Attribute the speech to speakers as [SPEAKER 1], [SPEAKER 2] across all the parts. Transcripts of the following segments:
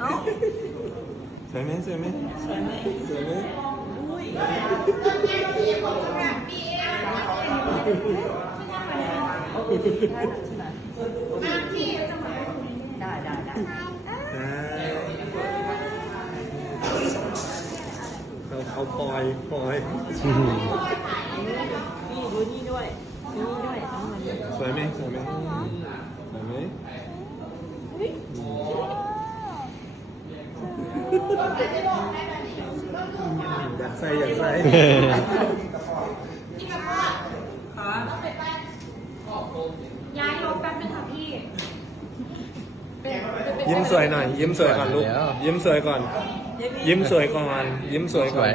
[SPEAKER 1] เอ้า
[SPEAKER 2] สวยไหมสวยไหม
[SPEAKER 1] สวยไหม
[SPEAKER 2] สวยไหม
[SPEAKER 1] ได้ได้ได้
[SPEAKER 2] อ่าเขาเขาปล่อยปล่อย
[SPEAKER 1] นี่ดูนี่ด้วยดูนี่ด้วยน้องมัน
[SPEAKER 2] สวยไหมสวยไหมสวยไหม อยากใส่อยากใส่
[SPEAKER 3] ย้ายรถแป๊บนึงค่ะพี่
[SPEAKER 2] ยิ้มสวยหน่อย ยิ้มสวยก่อนลูก ยิ้มสวยก่อน ยิ้มสวยก่อน ยิ้มสวย
[SPEAKER 4] ส
[SPEAKER 2] ก่อ
[SPEAKER 4] วนย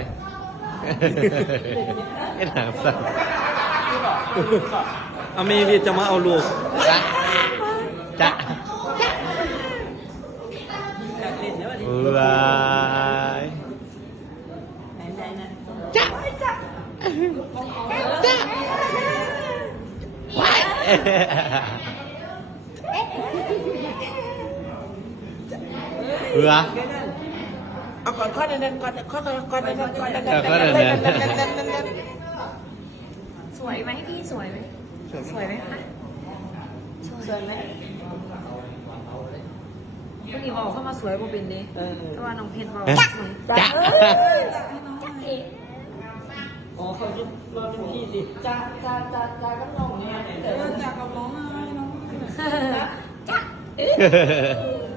[SPEAKER 4] ไอ้หางสัตว์
[SPEAKER 2] อามีวิทย์จะมาเอาลูก
[SPEAKER 4] จ๊ะจ๊ะ
[SPEAKER 1] อยากเล่นแล้วดิ
[SPEAKER 4] ว้าย
[SPEAKER 1] ไหนไหนนะ
[SPEAKER 4] ว้ายเบื่อ
[SPEAKER 1] เอาก่อนข้อนั้นก่อนข้อก่อนนั้นก่อนนั้น
[SPEAKER 4] เออข้อนั้น
[SPEAKER 3] สวยไหมพี่สวยไหมสวยไหมคะ
[SPEAKER 1] สวยไหม
[SPEAKER 3] พี่นี่บอกเข้ามาสวยบ่เป็นเด้
[SPEAKER 1] เออ
[SPEAKER 3] แต่ว่าน้องเพชรบอก
[SPEAKER 4] จ๊ะ
[SPEAKER 3] สวย
[SPEAKER 4] จ๊ะ
[SPEAKER 1] อ๋อเขาจะมาเป็นพี่สิจ้าจ้าจ้าจ้าก็น้องเนี่ยเออจ้ากับน้องน้อง
[SPEAKER 3] จ๊ะเออ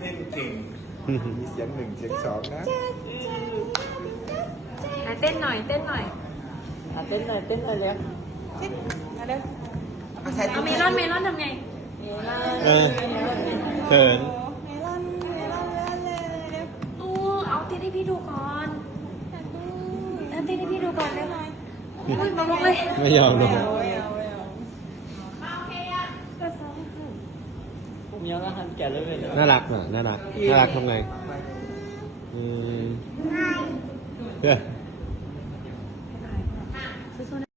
[SPEAKER 2] เล่นเก่งมีเสียงหนึ่งเสียงสองนะ
[SPEAKER 3] เต้นหน่อยเต้นหน่อย
[SPEAKER 1] เต้นหน่อยเต้นหน่อยเร็ว มาเร็วเอาใส่
[SPEAKER 3] เอาเมลอนเมลอนทำไง
[SPEAKER 4] เออเขิน
[SPEAKER 3] ตู้เอาเต้นให้พี่ดูก่อนเอาเต้นให้พี่ดูก่อนได้ไหมอุ้ยมาลงเลย
[SPEAKER 4] ไม่ยอมลง
[SPEAKER 1] ผมยังก็ทำแก่เลยเลย
[SPEAKER 4] น่ารักอะน่ารัก น่ารักทำไงอืม